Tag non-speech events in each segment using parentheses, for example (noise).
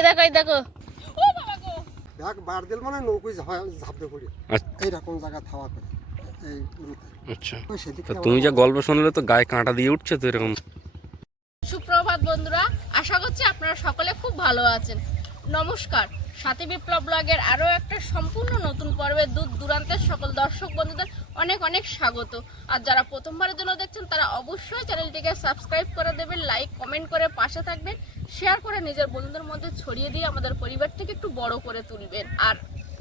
এই দেখো এই দেখো। ও বাবা গো। এক বার দিল মানে নৌকোই ঝাপতে পড়ি। আচ্ছা। এইরকম জায়গা থাওয়া করে। আচ্ছা। তুমি যা গল্প শুনলে তো গায়ে কাঁটা দিয়ে উঠছে তো এরকম। সুপ্রভাত বন্ধুরা আশা করছি আপনারা সকলে খুব ভালো আছেন। নমস্কার। সাথী বিপ্লব ব্লগের আরও একটা সম্পূর্ণ নতুন পর্বে দূর দূরান্তের সকল দর্শক বন্ধুদের অনেক অনেক স্বাগত। আর যারা প্রথমবারের জন্য দেখছেন, তারা অবশ্যই চ্যানেলটিকে সাবস্ক্রাইব করে দেবেন, লাইক, কমেন্ট করে পাশে থাকবেন, শেয়ার করে নিজের বন্ধুদের মধ্যে ছড়িয়ে দিয়ে আমাদের পরিবারটিকে একটু বড় করে তুলবেন। আর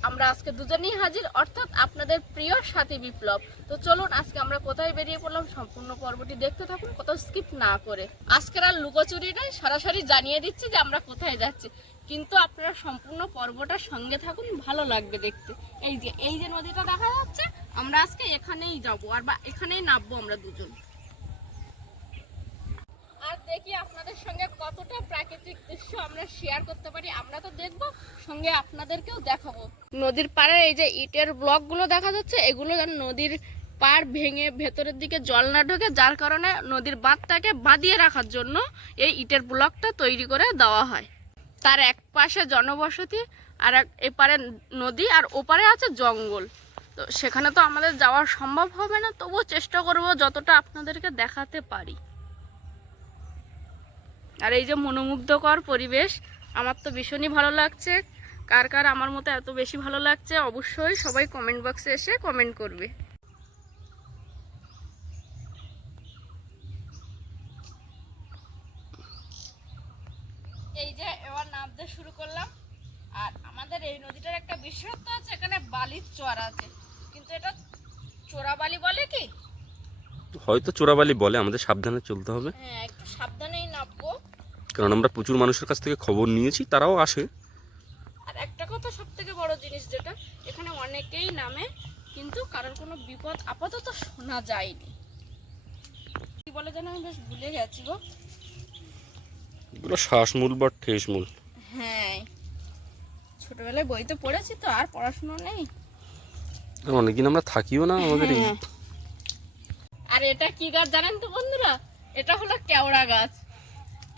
আমরা আজকে দুজনেই হাজির, অর্থাৎ আপনাদের প্রিয় সাথী বিপ্লব। তো চলুন, আজকে আমরা কোথায় বেরিয়ে পড়লাম সম্পূর্ণ পর্বটি দেখতে থাকুন, কোথাও স্কিপ না করে। আজকের আর লুকোচুরি নয় সরাসরি জানিয়ে দিচ্ছি যে আমরা কোথায় যাচ্ছি। কিন্তু আপনারা সম্পূর্ণ পর্বটার সঙ্গে থাকুন, ভালো লাগবে দেখতে। এই যে এই যে নদীটা দেখা যাচ্ছে, আমরা আজকে এখানেই যাব, আর বা এখানেই নামবো আমরা দুজন। দেখি আপনাদের সঙ্গে কতটা প্রাকৃতিক দৃশ্য আমরা শেয়ার করতে পারি। আমরা তো দেখব, সঙ্গে আপনাদেরকেও দেখাবো। নদীর পাড়ে এই যে ইটের ব্লকগুলো দেখা যাচ্ছে, এগুলো যেন নদীর পাড় ভেঙে ভেতরের দিকে জল না ঢোকে, যার কারণে নদীর বাঁধটাকে বাঁধিয়ে রাখার জন্য এই ইটের ব্লকটা তৈরি করে দেওয়া হয়। তার এক পাশে জনবসতি, আর এক এপারে নদী, আর ওপারে আছে জঙ্গল। তো সেখানে তো আমাদের যাওয়া সম্ভব হবে না, তবুও চেষ্টা করব যতটা আপনাদেরকে দেখাতে পারি। আর এই যে মনোমুগ্ধকর পরিবেশ আমার তো ভীষণই ভালো লাগছে। কার কার আমার মতো এত বেশি ভালো লাগছে অবশ্যই সবাই কমেন্ট বক্সে এসে কমেন্ট করবে। এই যে এবার নামতে শুরু করলাম। আর আমাদের এই নদীটার একটা বিশেষত্ব আছে এখানে বালির চর আছে। কিন্তু এটা চোরা বালি বলে কি? হয়তো চোরাবালি বলে আমাদের সাবধানে চলতে হবে। হ্যাঁ একটু সাবধানেই কারণ আমরা প্রচুর মানুষের কাছ থেকে খবর নিয়েছি তারাও আসে। আর একটা কথা সব থেকে বড় জিনিস যেটা এখানে অনেকেই নামে কিন্তু কারোর কোনো বিপদ আপাতত শোনা যায়নি। কি বলে যেন আমি বেশ ভুলে গেছি গো। এগুলো শ্বাসমূল বা ঠেসমূল হ্যাঁ ছোটবেলায় বইতে পড়েছি তো আর পড়াশুনো নেই। অনেকদিন আমরা থাকিও না আমাদের হ্যাঁ। আর এটা কি গাছ জানেন তো বন্ধুরা? এটা হলো কেওড়া গাছ।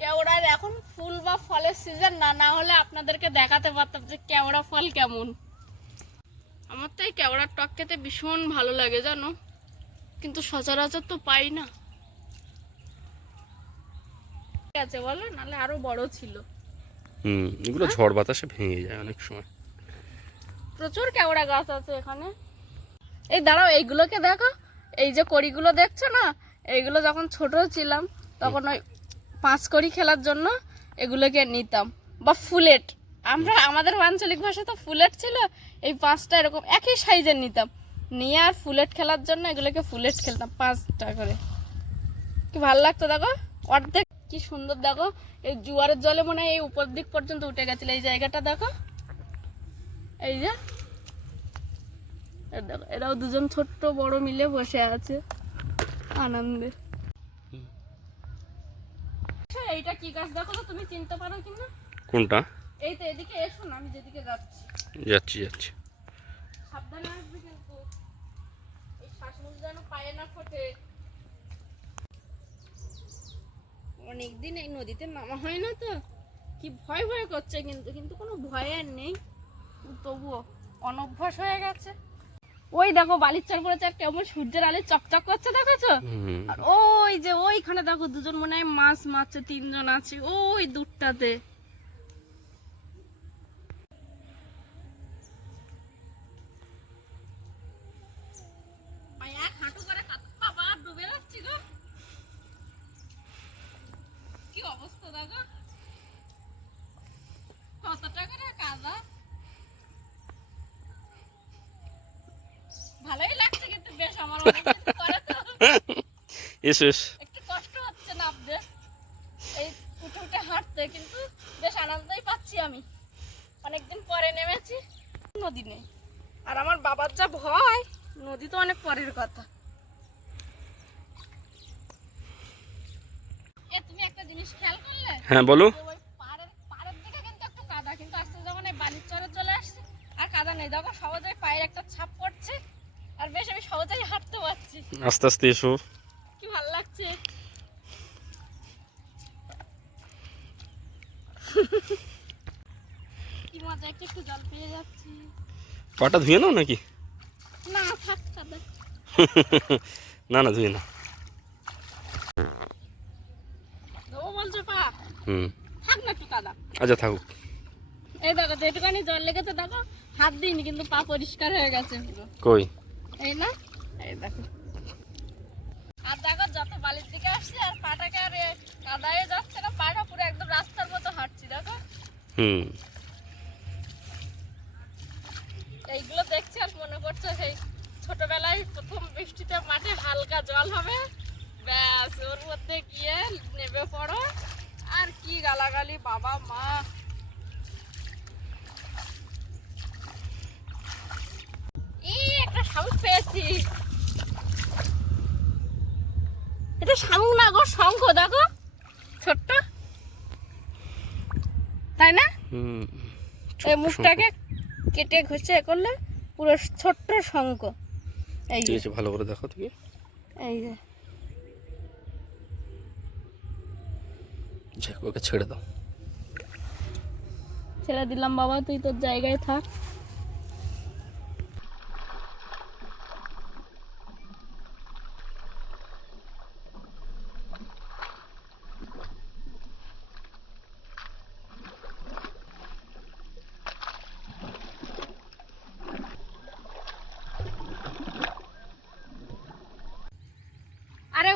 কেওড়ার এখন ফুল বা ফলের সিজন না না হলে আপনাদেরকে দেখাতে পারতাম যে কেওড়া ফল কেমন। আমার তো এই কেওড়ার টক খেতে ভীষণ ভালো লাগে জানো? কিন্তু সচরাচর তো পাই না। ঠিক আছে বলো নাহলে আরও বড় ছিল। হুম এগুলো ঝড় বাতাসে ভেঙে যায় অনেক সময়। প্রচুর কেওড়া গাছ আছে এখানে। এই দাঁড়াও এইগুলোকে দেখো। এই যে কড়িগুলো দেখছ না? এইগুলো যখন ছোট ছিলাম তখন ওই পাঁচ কড়ি খেলার জন্য এগুলোকে নিতাম। বা ফুলেট। আমরা আমাদের আঞ্চলিক ভাষা তো ফুলেট ছিল এই পাঁচটা এরকম একই সাইজের নিতাম। নিয়ে আর ফুলেট খেলার জন্য এগুলোকে ফুলেট খেলতাম পাঁচটা করে। কি ভালো লাগতো দেখো? অর্ধেক কি সুন্দর দেখো এই জুয়ারের জলে মনে হয় এই উপর দিক পর্যন্ত উঠে গেছিল এই জায়গাটা দেখো। এই যে। দেখো, এরাও দুজন ছোট্ট বড় মিলে বসে আছে আনন্দে। এইটা কি গাছ দেখো তো তুমি চিনতে পারো কিনা? কোনটা? এই তো এদিকে এসো না আমি যেদিকে যাচ্ছি। যাচ্ছি যাচ্ছি। সাবধানে আসবে কিন্তু। এই শ্বাসমূল যেন পায়ে না ফোটে। অনেকদিন এই নদীতে নামা হয় না তো। কি ভয় ভয় করছে কিন্তু কিন্তু কোনো ভয় আর নেই। তবুও অনভ্যাস হয়ে গেছে। ওই দেখো বালির চার পড়েছে কেমন সূর্যের আলো চকচক করছে দেখেছ? আর ওই যে ওইখানে দেখো দুজন মনে হয় মাছ মারছে তিনজন আছে ওই দূরটাতে কি অবস্থা দেখো কতটা করে কাদা ভালোই লাগছে কিন্তু বেশ আমার অনেকদিন পরে তো এসো এস একটু কষ্ট হচ্ছে নামতে এই উঠে উঠে হাঁটতে কিন্তু বেশ আনন্দই পাচ্ছি আমি। অনেকদিন পরে নেমেছি নদী নেই। আর আমার বাবার যা ভয় নদী তো অনেক পরের কথা। এ তুমি একটা জিনিস খেয়াল করলে? হ্যাঁ বলো। আস্তে যখন এই বালির চরে চলে আসছে আর কাদা নেই দেখো সহজেই পায়ের একটা ছাপ পড়ছে আর বেশ আমি সহজেই হাঁটতে পারছি আস্তে আস্তে এসো কি ভালো লাগছে পাটা ধুয়ে নাও নাকি? না না ধুয়ে না হুম আচ্ছা থাকুক। এই দেখো যেটুকানি জল লেগেছে দেখো হাত দিইনি কিন্তু পা পরিষ্কার হয়ে গেছে কই? এই না এই দেখো। আর দেখো যত বালির দিকে আসছে আর পাটাকে আর কাদায় যাচ্ছে না পাটা পুরো একদম রাস্তার মতো হাঁটছি দেখো। হুম। এইগুলো দেখছি আর মনে পড়ছে সেই ছোটবেলায় প্রথম বৃষ্টিতে মাঠে হালকা জল হবে। ব্যাস ওর মধ্যে গিয়ে নেমে পড়ো। আর কি গালাগালি বাবা মা। একটা শামুক পেয়েছি। এটা শামুক না গো শঙ্খ দেখো। ছোট্ট। তাই না? এই মুখটাকে কেটে ঘষে করলে পুরো ছোট্ট শঙ্খ। এই ঠিক যে। আছে ভালো করে দেখো তুমি। এই যে। ওকে ছেড়ে দাও। ছেড়ে দিলাম বাবা তুই তোর জায়গায় থাক।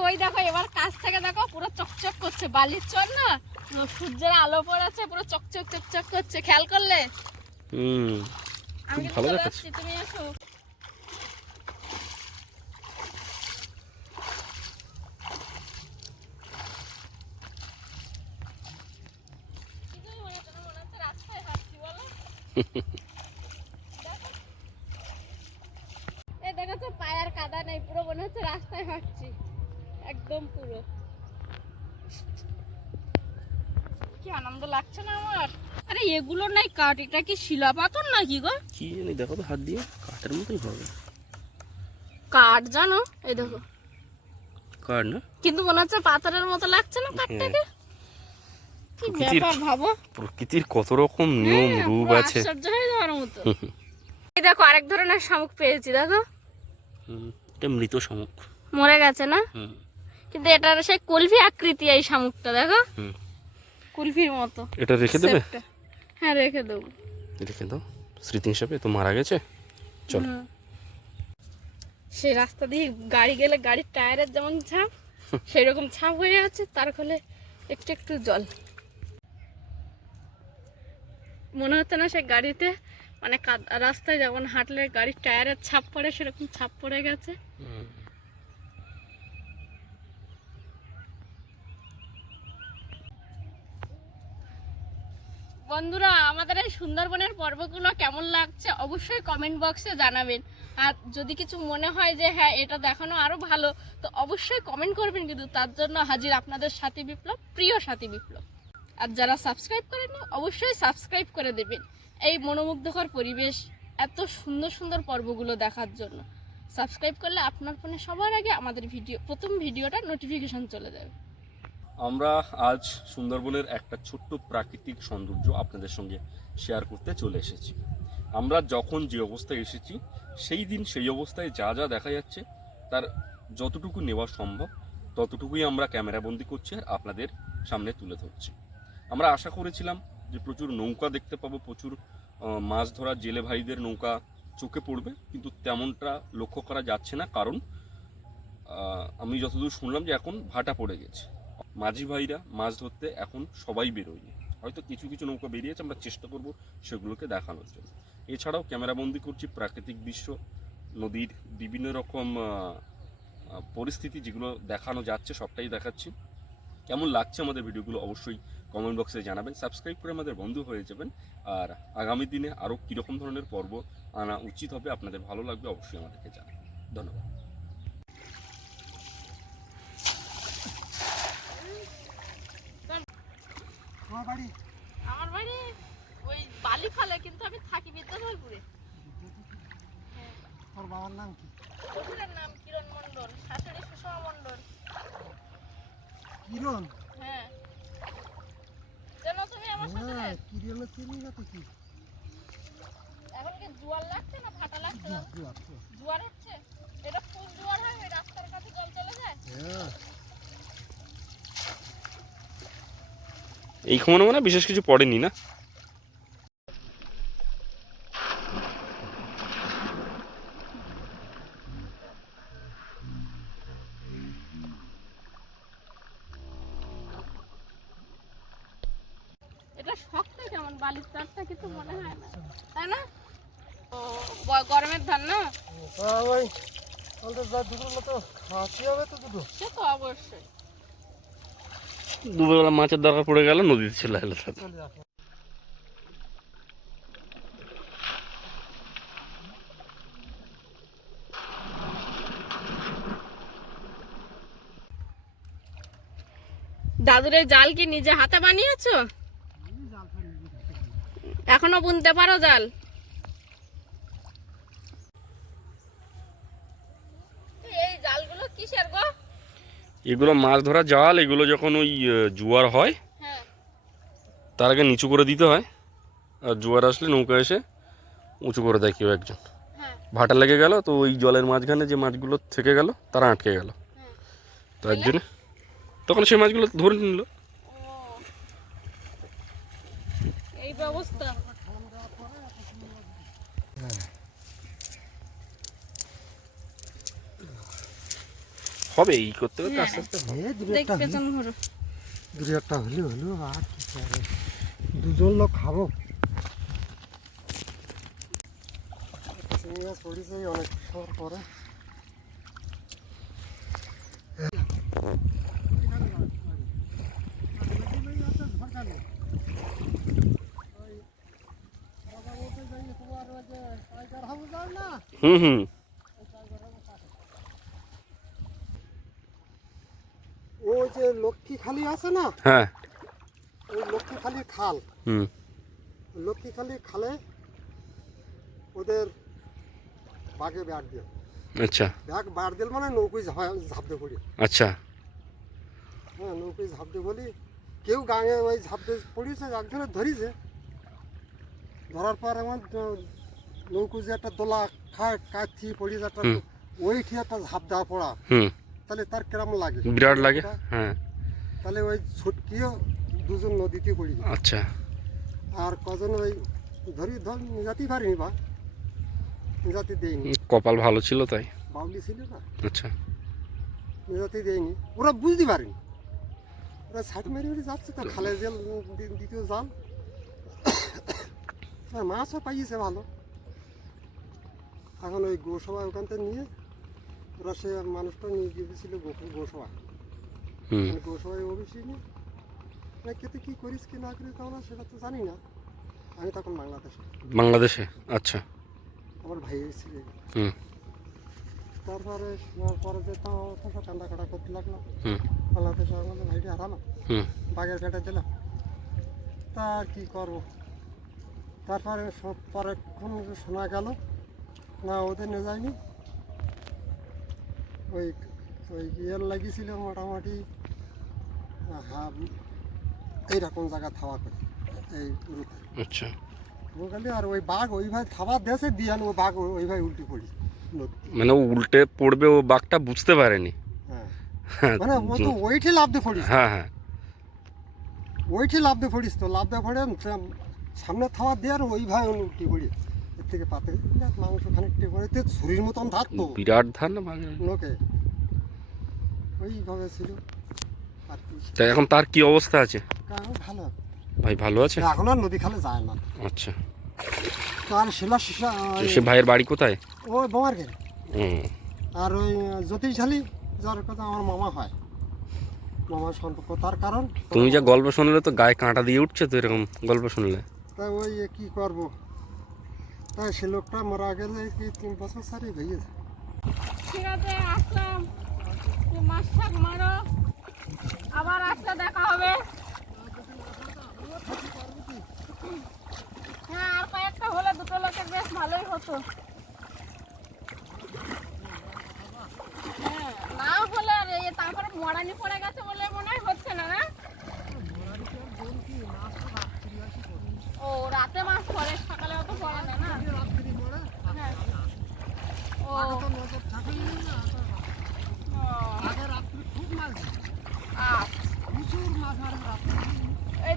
ওই দেখো এবার কাছ থেকে দেখো পুরো চকচক করছে বালির চর না? সূর্যের আলো পড়েছে পুরো চকচক চকচক করছে। খেয়াল করলে? হুম ভালো চলে দেখাচ্ছে। আসছি তুমি এসো কিছুই মনে হচ্ছে না, মনে হচ্ছে রাস্তায় হাঁটছি, বলো? দেখো। এই দেখাচ্ছে পায়ের কাদা নেই পুরো মনে হচ্ছে রাস্তায় হাঁটছি একদম পুরো কি আনন্দ লাগছে না আমার আরে এগুলো নাই কাঠ এটা কি শিলা পাথর নাকি গো? কি জানি দেখো তো হাত দিয়ে কাঠের মতোই হবে। কাঠ জানো? এই দেখো। কাঠ না? কিন্তু মনে হচ্ছে পাথরের মতো লাগছে না কাঠটাকে? কি প্রকৃতির- ব্যাপার ভাবো? প্রকৃতির কত রকম নিয়ম হ্যাঁ, রূপ আছে। আশ্চর্য হয়ে যাওয়ার মতো। এই দেখো আরেক ধরনের শামুক পেয়েছি দেখো। এটা মৃত শামুক। মরে গেছে না? কিন্তু এটার সেই কুলফি আকৃতি এই শামুকটা দেখো। কুলফির মতো। এটা রেখে দেবে। হ্যাঁ রেখে দেবো। রেখে দাও স্মৃতি হিসাবে তো মারা গেছে। চল। সেই রাস্তা দিয়ে গাড়ি গেলে গাড়ির টায়ারের যেমন ছাপ সেই রকম ছাপ হয়ে আছে তার ফলে একটু একটু জল। মনে হচ্ছে না সে গাড়িতে মানে রাস্তায় যেমন হাঁটলে গাড়ির টায়ারের ছাপ পড়ে সেরকম ছাপ পড়ে গেছে। বন্ধুরা, আমাদের এই সুন্দরবনের পর্বগুলো কেমন লাগছে অবশ্যই কমেন্ট বক্সে জানাবেন। আর যদি কিছু মনে হয় যে হ্যাঁ এটা দেখানো আরও ভালো, তো অবশ্যই কমেন্ট করবেন কিন্তু তার জন্য হাজির আপনাদের সাথী বিপ্লব, প্রিয় সাথী বিপ্লব। আর যারা সাবস্ক্রাইব করেননি, অবশ্যই সাবস্ক্রাইব করে দেবেন এই মনোমুগ্ধকর পরিবেশ, এত সুন্দর সুন্দর পর্বগুলো দেখার জন্য। সাবস্ক্রাইব করলে আপনার ফোনে সবার আগে আমাদের ভিডিও প্রথম ভিডিওটা নোটিফিকেশন চলে যাবে। আমরা আজ সুন্দরবনের একটা ছোট্ট প্রাকৃতিক সৌন্দর্য আপনাদের সঙ্গে শেয়ার করতে চলে এসেছি। আমরা যখন যে অবস্থায় এসেছি, সেই দিন সেই অবস্থায় যা যা দেখা যাচ্ছে, তার যতটুকু নেওয়া সম্ভব, ততটুকুই আমরা ক্যামেরাবন্দি করছি আর আপনাদের সামনে তুলে ধরছি। আমরা আশা করেছিলাম যে প্রচুর নৌকা দেখতে পাবো, প্রচুর মাছ ধরা জেলে ভাইদের নৌকা চোখে পড়বে, কিন্তু তেমনটা লক্ষ্য করা যাচ্ছে না, কারণ আমি যতদূর শুনলাম যে এখন ভাটা পড়ে গেছে। মাঝি ভাইরা মাছ ধরতে এখন সবাই বেরোয়নি। হয়তো কিছু কিছু নৌকা বেরিয়েছে, আমরা চেষ্টা করব সেগুলোকে দেখানোর জন্য। এছাড়াও ক্যামেরাবন্দি করছি প্রাকৃতিক দৃশ্য, নদীর বিভিন্ন রকম পরিস্থিতি যেগুলো দেখানো যাচ্ছে, সবটাই দেখাচ্ছি। কেমন লাগছে আমাদের ভিডিওগুলো অবশ্যই কমেন্ট বক্সে জানাবেন। সাবস্ক্রাইব করে আমাদের বন্ধু হয়ে যাবেন। আর আগামী দিনে আরও কীরকম ধরনের পর্ব আনা উচিত হবে, আপনাদের ভালো লাগবে অবশ্যই আমাদেরকে জানাবেন। ধন্যবাদ। আমার বাড়ি? আমার বাড়ি ওই বালি ফালে কিন্তু আমি থাকি বিদ্যাধরপুরে। তোর বাবার নাম কি? শ্বশুরের নাম কিরণ মণ্ডল শাশুড়ি সুষমা মণ্ডল। কিরণ? হ্যাঁ। জানো তুমি আমার হ্যাঁ শ্বশুরের কিরণের চিনি না তো কি? এখন কি জোয়ার লাগছে না? জোয়ার, জোয়ার। জোয়ার হচ্ছে? এটা ফুল জোয়ার হয় ওই রাস্তার কাছে জল চলে যায়? হ্যাঁ, এই খবর মানে বিশেষ কিছু পড়েনি না? এটা শক্ত কেমন? বালির চারটা কিছু মনে হয় না। তাই না? গরমের ধান না? ওই দুটোর মতো খাসি হবে তো দুটো। সে তো অবশ্যই। দুপুরবেলা মাছের দরকার পড়ে গেল, নদীতে চলে এলো দাদুর জাল কি নিজে হাতে বানিয়েছো? এখনও বুনতে পারো জাল? এই জালগুলো কিসের গো? এগুলো মাছ ধরা জাল এগুলো যখন ওই জোয়ার হয় হ্যাঁ। তার আগে নিচু করে দিতে হয়। আর জোয়ার আসলে নৌকা এসে উঁচু করে দেয় কেউ একজন। হ্যাঁ। ভাটা লেগে গেল তো ওই জলের মাঝখানে যে মাছগুলো থেকে গেল তারা আটকে গেল। হ্যাঁ। তার জন্য তখন সেই মাছগুলো ধরে নিল। ও। এই ব্যবস্থা। হবে এই করতে করতে আস্তে আস্তে এ দূরে একটা হলো। হলে। হলো আর কি করে দুজন লোক খাব। পড়েছে অনেক পরে। হুম হুম ওই যে লক্ষ্মী খালি আছে না? হ্যাঁ। ওই লক্ষ্মীখালি খাল হুম। লক্ষ্মীখালি খালে ওদের বাঘে ব্যাগ দিয়ে। আচ্ছা। ব্যাগ বার দিল মানে নৌকোয় ঝা- পড়ি। আচ্ছা। হ্যাঁ নৌকোয় ঝাঁপ দিয়ে বলি কেউ গাঙে ওই ঝাঁপ দিয়ে পড়িয়েছে একজনে ধরিছে। ধরার পর আমার নৌকো যে একটা দোলা খায় কাঠি পড়িয়েছে একটা। ওইটি একটা ঝাঁপ দেওয়া পড়া। হুম। তাহলে তার কেমন লাগে? বিরাট লাগে। হ্যাঁ। তাহলে ওই ছুটকিও দুজন নদীতে পড়ি আচ্ছা। আর কজন ওই ধরি ধর নিজাতেই পারিনি বা? নিজাতে দেয়নি। কপাল ভালো ছিল তাই? বাউলি ছিল না? আচ্ছা। নিজাতে দেয়নি। ওরা বুঝতে পারেনি। ওরা ছাট মেরে মেরে যাচ্ছে তো খালে জেল দ্বিতীয় জাল। হ্যাঁ মাছও পাইয়েছে ভালো। এখন ওই গোসভা ওখান থেকে নিয়ে ওরা সে মানুষটা নিয়ে গিয়েছিল গোসভা গোসভায় অফিসে নিয়ে না কেতে কী করিস কি না করিস আমরা সেটা তো জানি না আমি তখন বাংলাদেশে বাংলাদেশে আচ্ছা আমার ভাই ছিল হুম তারপরে পরে যে তো কান্দা কাটা করতে লাগল হুম বাংলাদেশে আমাদের ভাইটি হারালো হুম বাঘের পেটে দিলাম তা আর কী করব তারপরে পরে কোন শোনা গেল না ওদের নিয়ে যায়নি ওই ওই ইয়ের লাগিয়েছিল মোটামুটি এইরকম জায়গা থাওয়া করে এই রুতে আচ্ছা। গেলে আর ওই বাঘ ওইভাবে খাবার দেশে দিয়ে ওই বাঘ ওই- ওইভাবে উল্টি পড়ি মানে ও উল্টে পড়বে ও বাঘটা বুঝতে পারেনি। হ্যাঁ। মানে ও তো ওইটি লাভ দিয়ে পড়িস হ্যাঁ হ্যাঁ। ওইটি লাভ দিয়ে পড়িস তো লাভ দিয়ে পড়ে সামনে থাওয়া দিয়ে আর ওইভাবে উল্টি পড়ি। এর থেকে পাতে মাংস খানিকটা করে তো ছুরির মতন থাকতো বিরাট ধান না লোকে ওইভাবে ছিল। তাই এখন তার কি অবস্থা আছে? ভালো। ভাই ভালো আছে? এখন আর নদী খালে যায় না। আচ্ছা। তার শিলা শিলা তো সে ভাইয়ের বাড়ি কোথায়? ওই বোমার গেলে আর ওই জ্যোতিষশালী যার কথা আমার মামা হয়। মামার সম্পর্ক তার কারণ। তুমি যা গল্প শুনলে তো গায়ে কাঁটা দিয়ে উঠছে তো এরকম গল্প শুনলে। তাই ওই কি করব? তাই সে লোকটা মারা গেলে কি তিন বছর সারি গেছে ঠিক আছে আসলাম মাছ মারো। আবার আসলে দেখা হবে। হ্যাঁ আর কয়েকটা হলে দুটো লোকের বেশ ভালোই হতো হ্যাঁ না হলে আর এই তারপরে মরানি পড়ে গেছে বলে মনে হয় হচ্ছে না না ও রাতে মাছ পড়ে সকালে অত পড়ে না না হ্যাঁ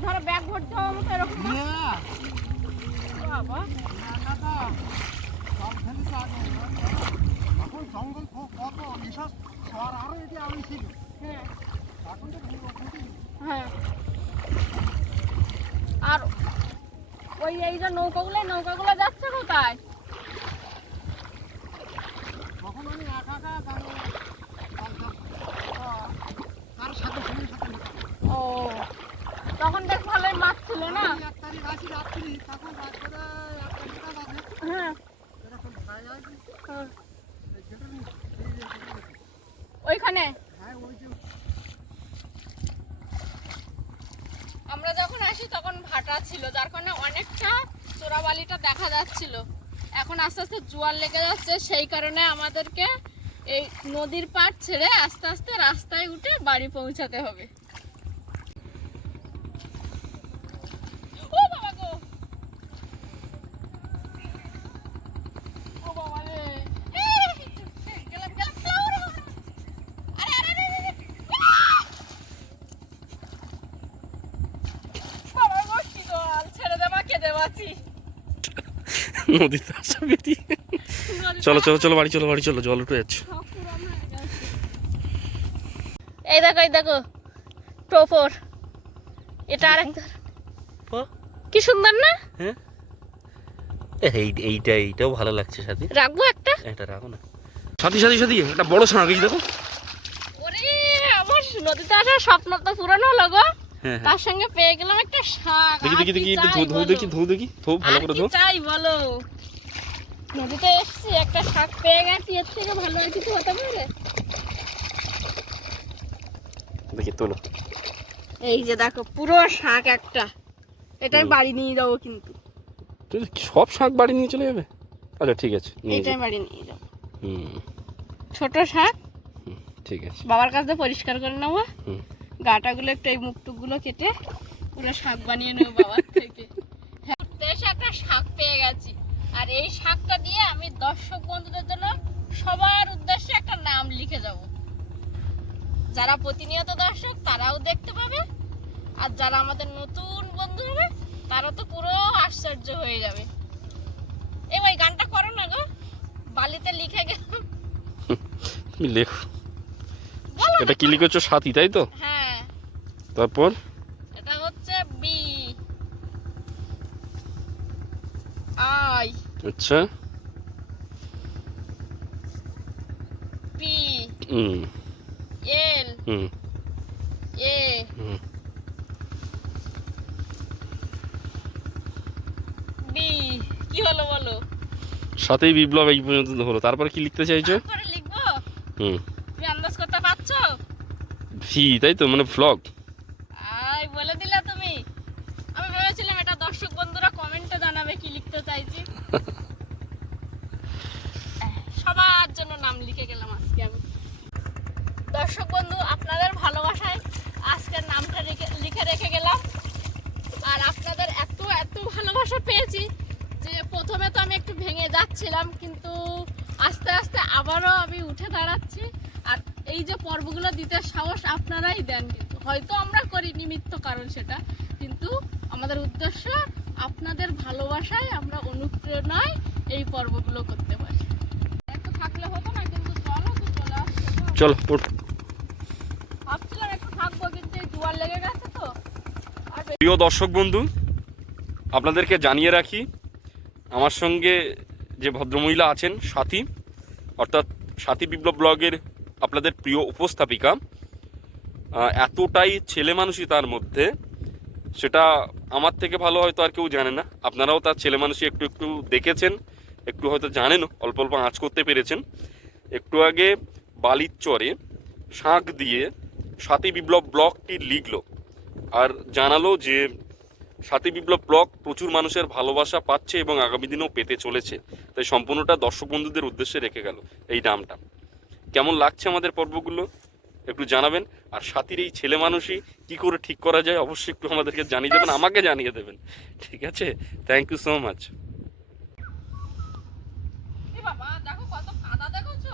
সাগর যাওয়ার মতো এরকম না? বাবা জল ফেলেছে আগে এখন জঙ্গল খুব কত এসব শহর আরও এটি আগে ছিল হ্যাঁ এখন তো পুরো খুবই হ্যাঁ আর ওই যে নৌকাগুলো যাচ্ছে কোথায় তখন আমি একা একা কারও কার সাথে সঙ্গে সাথে নিতাম। ও তখন বেশ ভালোই মাছ ছিল না আমি এক তারিখ আসি রাত্রি তখন রাত্রে এক তারিখটা বাজে হ্যাঁ এরকম ছায়া আছে হ্যাঁ। এই গেটের নিচে, এই যে গেটের নিচে। ওইখানে হ্যাঁ ওই যে আমরা যখন আসি তখন ভাটা ছিল যার কারণে অনেকটা চোরাবালিটা দেখা যাচ্ছিল। এখন আস্তে আস্তে জোয়ার লেগে যাচ্ছে, সেই কারণে আমাদেরকে এই নদীর পাড় ছেড়ে আস্তে আস্তে রাস্তায় উঠে বাড়ি পৌঁছাতে হবে। ছেড়ে নদীতে আসা বেরিয়ে চলো চলো চলো বাড়ি চলো বাড়ি চলো জল উঠে যাচ্ছে। এই দেখো এই দেখো টোপর। এটা আর একটা কি সুন্দর না? হ্যাঁ এই এইটা এইটাও ভালো লাগছে সাথী। রাখব একটা? এটা রাখো না। সাথী সাথী সাথী একটা বড় এই দেখো। ওরে আমার নদীতে আসার স্বপ্ন তো পূরণ হলো গো। হ্যাঁ হ্যাঁ তার সঙ্গে পেয়ে গেলাম একটা শাক। দেখি দেখি দেখি একটু ধো দেখি ধো দেখি ধো ভালো করে ধো। চাই বলো? নদীতে এসছি একটা শাক পেয়ে গেছি এর থেকে ভালো আর কিছু হতে পারে? দেখি তোলো। এই যে দেখো পুরো শাক একটা। এটা আমি বাড়ি নিয়ে যাব কিন্তু। তুই সব শাক বাড়ি নিয়ে চলে যাবে? আচ্ছা ঠিক আছে নিয়ে এটা বাড়ি নিয়ে যাব। হুম। ছোট শাক? ঠিক আছে। বাবার কাছে পরিষ্কার করে নেব। হুম। গাটাগুলো একটু এই মুখটুকগুলো কেটে পুরো শাক বানিয়ে নেব বাবার থেকে। হ্যাঁ এসে একটা শাক পেয়ে গেছি। আর এই শাকটা দিয়ে আমি দর্শক বন্ধুদের জন্য সবার উদ্দেশ্যে একটা নাম লিখে যাব। যারা প্রতিনিয়ত দর্শক তারাও দেখতে পাবে। আর যারা আমাদের নতুন বন্ধু হবে তারা তো পুরো আশ্চর্য হয়ে যাবে। এই ওই গানটা করো না গো। বালিতে লিখে গেলাম। লেখো। এটা কি লিখেছো সাথী তাই তো? হ্যাঁ তারপর? এটা হচ্ছে বি আই আচ্ছা। পি হুম। এল হুম। এ হুম। বি কি হলো বলো? সাথেই বিপ্লব এই পর্যন্ত হলো। তারপর কি লিখতে চাইছো? লিখব? হুম। তুমি আন্দাজ করতে পারছ? ভি তাই তো? মানে ভ্লগ আই বলে দিলে তুমি আমি ভেবেছিলাম এটা দর্শক বন্ধুরা কমেন্টে জানাবে কি লিখতে চাইছি আহ, সবার জন্য নাম লিখে গেলাম আজকে আমি দর্শক বন্ধু আপনাদের ভালোবাসায় আজকের নামটা রেখে- লিখে রেখে গেলাম আর আপনাদের এত এত ভালোবাসা পেয়েছি যে প্রথমে তো আমি একটু ভেঙে যাচ্ছিলাম কিন্তু আস্তে আস্তে আবারও আমি উঠে দাঁড়াচ্ছি আর এই যে পর্বগুলো দিতে সাহস আপনারাই দেন কিন্তু হয়তো আমরা করি নিমিত্ত কারণ সেটা। কিন্তু আমাদের উদ্দেশ্য আপনাদের ভালোবাসায় আমরা অনুপ্রেরণায় এই পর্বগুলো করতে পারি। একটু থাকলে হতো না কিন্তু তো চলে চলো ভাবছিলাম একটু থাকব কিন্তু জোয়ার লেগে গেছে তো। প্রিয় দর্শক বন্ধু আপনাদেরকে জানিয়ে রাখি আমার সঙ্গে যে ভদ্রমহিলা আছেন সাথী অর্থাৎ সাথী বিপ্লব ব্লগের আপনাদের প্রিয় উপস্থাপিকা এতটাই ছেলে মানুষই তার মধ্যে, সেটা আমার থেকে ভালো হয়তো আর কেউ জানে না। আপনারাও তার ছেলে মানুষই একটু একটু দেখেছেন, একটু হয়তো জানেনও, অল্প অল্প আঁচ করতে পেরেছেন। একটু আগে বালির চরে শাঁখ দিয়ে সাথী বিপ্লব ব্লকটি লিখল আর জানালো যে সাথী বিপ্লব ব্লক প্রচুর মানুষের ভালোবাসা পাচ্ছে এবং আগামী দিনেও পেতে চলেছে। তাই সম্পূর্ণটা দর্শক বন্ধুদের উদ্দেশ্যে রেখে গেল এই নামটা। কেমন লাগছে আমাদের পর্বগুলো? একটু জানাবেন। আর সাথীর এই ছেলে মানুষই কি করে ঠিক করা যায় অবশ্যই একটু আমাদেরকে জানিয়ে দেবেন আমাকে জানিয়ে দেবেন। ঠিক আছে? থ্যাংক ইউ সো মাচ দেখো কত কাদা দেখছ?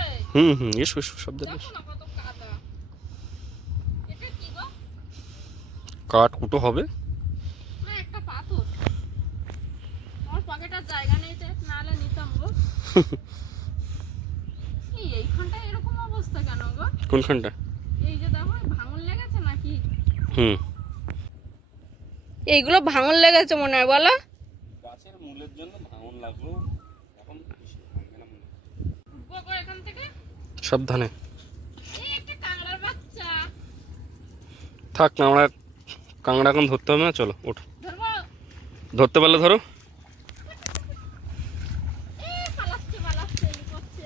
এই হুম হুম এসো এসো সব জায়গায় দেখো না কত কাদা। এটা কি গো? কাঠ কুটো হবে। জায়গা নেই নাহলে নিতাম গো। (laughs) এইখানটায় অবস্থা কেন গো? কোনখানটা? এই যে দেখো ভাঙন লেগেছে নাকি? হুম। এইগুলো ভাঙন লেগেছে মনে হয় বলো। গাছের মূলের জন্য ভাঙন লাগল এখন গো গো এখান থেকে। সাবধানে। এই একটা কাংড়ার বাচ্চা। থাক না আমরা কাংড়া এখন ধরতে হবে না চলো ওঠ। ধরতে পারলে ধরো এ পালাচ্ছে পালাচ্ছে এই করছে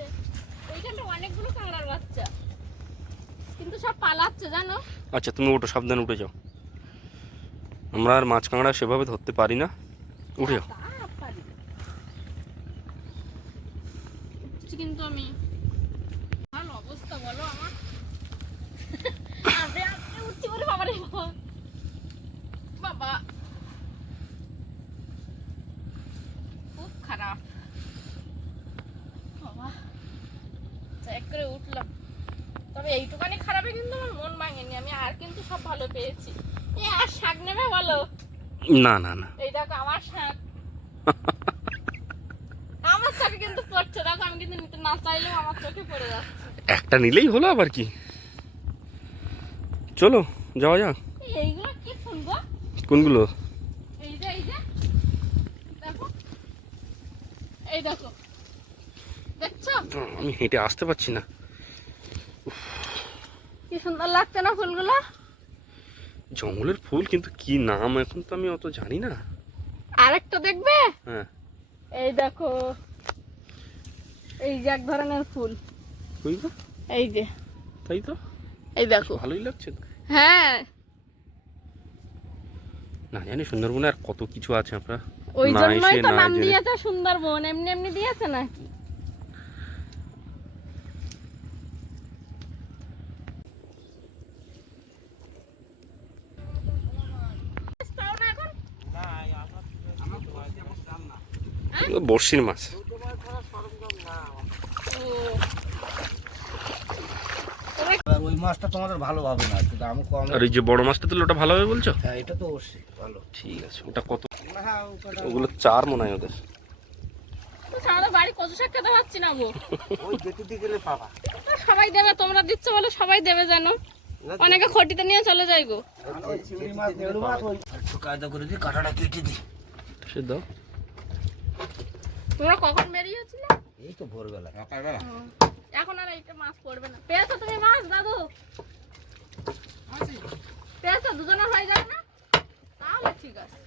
এইখানটা অনেকগুলো কাংড়ার বাচ্চা কিন্তু সব পালাচ্ছে জানো আচ্ছা তুমি ওটো সাবধানে উঠে যাও। আমরা আর মাছ কাঁকড়া সেভাবে ধরতে পারি না। উঠে যাও তা পারি না। উঠছি কিন্তু আমি ভালো অবস্থা বলো আমার আবে আবে উঠছি বলে বাবা রে বাবা। বাবা খুব খারাপ বাবা চেক করে উঠলাম তবে এইটুকানি খারাপে কিন্তু আমার মন ভাঙেনি আমি আর কিন্তু সব ভালো পেয়েছি। এ আর শাক নেবে বলো? না না না। এই দেখো আমার শাক। আমার চোখে কিন্তু পড়ছে দেখো আমি কিন্তু নিতে না চাইলেও আমার চোখে পড়ে যাচ্ছে। একটা নিলেই হলো আবার কি? চলো যাওয়া যাক। এইগুলো কি ফুল গো? কোনগুলো? এই যে এই যে দেখো। এই দেখো। দেখছ? আমি হেঁটে আসতে পারছি না। কি সুন্দর লাগছে না ফুলগুলো? জঙ্গলের ফুল কিন্তু কি নাম এখন তো আমি অত জানি না। আরেকটা দেখবে? হ্যাঁ। এই দেখো এই যে এক ধরনের ফুল। তো এই যে। তাই তো? এই দেখো। ভালোই লাগছে তো। হ্যাঁ। না জানি সুন্দরবনে আর কত কিছু আছে আমরা ওই জন্যই তো নাম দিয়েছে সুন্দরবন এমনি এমনি দিয়েছে নাকি? বর্ষির মাছ। ওই মাছটা তোমাদের ভালো হবে না দাম কম আর এই যে বড় মাছটা ওটা ভালো হবে বলছো? হ্যাঁ এটা তো অবশ্যই ভালো। ঠিক আছে ওটা কত? হ্যাঁ ওগুলো চার মনে হয় ওদের। বাড়ি শাক খেতে পাচ্ছি না গো। ওই যেতে গেলে পাবা। সবাই দেবে তোমরা দিচ্ছ বলে সবাই দেবে যেন। অনেকে খটিতে নিয়ে চলে যায় গো। কায়দা করে দিই কাঁটাটা কেটে সে দাও। তোমরা কখন বেরিয়েছিলে? এই তো ভোরবেলা। এখন আর এইটা মাছ পড়বে না। পেয়েছ তুমি মাছ দাদু? পেয়েছ? দুজনের হয়ে যাবে না? তাহলে ঠিক আছে।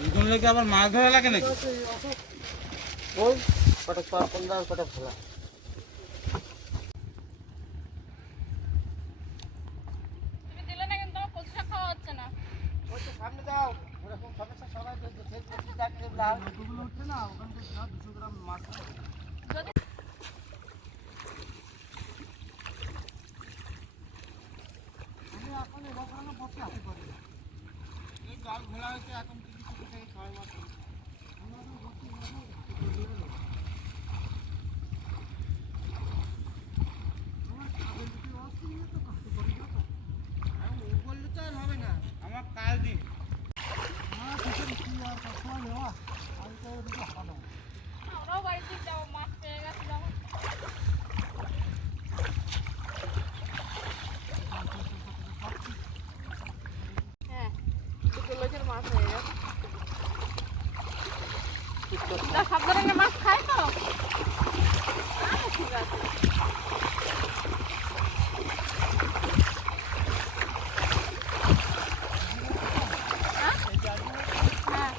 দুজন লোকে আবার মাছ ধরা লাগে নাকি? ওই কটা চার পনেরো কটা ভোলা। তুমি দিলে না কিন্তু আমার কচু খাওয়া হচ্ছে না। ওই সামনে দাও। ওরকম সমস্যা সবাই দেখবে। না ওখান থেকে দাও দুশো গ্রাম মাছ যদি এই জাল ঘোলা হয়েছে এখন কিছু কিছু থেকে ছয় মাস হয়েছে। আর ও বললে তো আর হবে না আমার কাজ দিন আমরাও বাড়িতে যাব মাছ পেয়ে গেছে যখন হ্যাঁ দুটো লোকের মাছ হয়ে গেছে তা সব ধরনের মাছ খায় তো ঠিক আছে হ্যাঁ? হ্যাঁ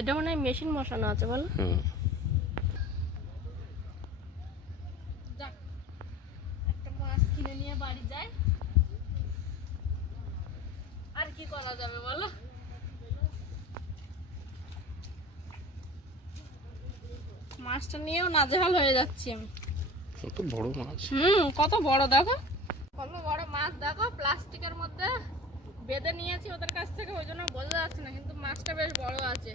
এটা মনে হয় মেশিন বসানো আছে বলো হুম যাক একটা মাছ কিনে নিয়ে বাড়ি যাই আর কি করা যাবে বলো? মাছটা নিয়েও নাজেহাল হয়ে যাচ্ছি আমি। কত বড় মাছ? হুম কত বড় দেখো। কত বড় মাছ দেখো প্লাস্টিকের মধ্যে বেঁধে নিয়েছি ওদের কাছ থেকে ওই জন্য বোঝা যাচ্ছে না কিন্তু মাছটা বেশ বড় আছে।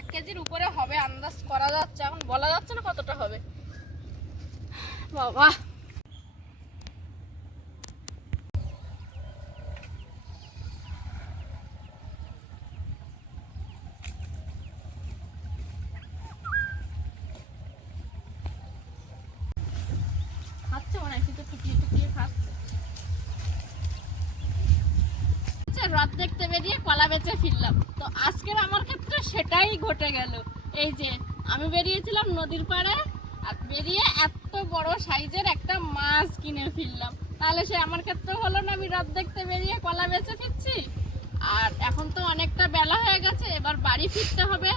এক কেজির উপরে হবে আন্দাজ করা যাচ্ছে এখন বলা যাচ্ছে না কতটা হবে। বাবা খাচ্ছে মনে হয় কিন্তু টুকিয়ে টুকিয়ে খাচ্ছে আচ্ছা, রথ দেখতে বেরিয়ে কলা বেচে ফিরলাম। তো আজকের আমার ক্ষেত্রে সেটাই ঘটে গেল। এই যে আমি বেরিয়েছিলাম নদীর পাড়ে আর বেরিয়ে এত বড় সাইজের একটা মাছ কিনে ফিরলাম। তাহলে সে আমার ক্ষেত্রে হলো না আমি রথ দেখতে বেরিয়ে কলা বেচে ফিরছি? আর এখন তো অনেকটা বেলা হয়ে গেছে এবার বাড়ি ফিরতে হবে।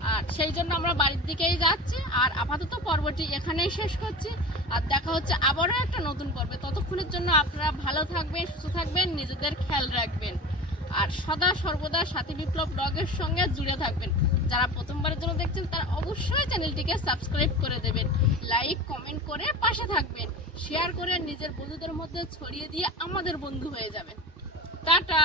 আর সেই জন্য আমরা বাড়ির দিকেই যাচ্ছি। আর আপাতত পর্বটি এখানেই শেষ করছি। আর দেখা হচ্ছে আবারও একটা নতুন পর্বে। ততক্ষণের জন্য আপনারা ভালো থাকবেন, সুস্থ থাকবেন, নিজেদের খেয়াল রাখবেন। আর সদা সর্বদা সাথী বিপ্লব ব্লগের সঙ্গে জুড়ে থাকবেন। যারা প্রথমবারের জন্য দেখছেন, তারা অবশ্যই চ্যানেলটিকে সাবস্ক্রাইব করে দেবেন। লাইক, কমেন্ট করে পাশে থাকবেন। শেয়ার করে নিজের বন্ধুদের মধ্যে ছড়িয়ে দিয়ে আমাদের বন্ধু হয়ে যাবেন। টাটা!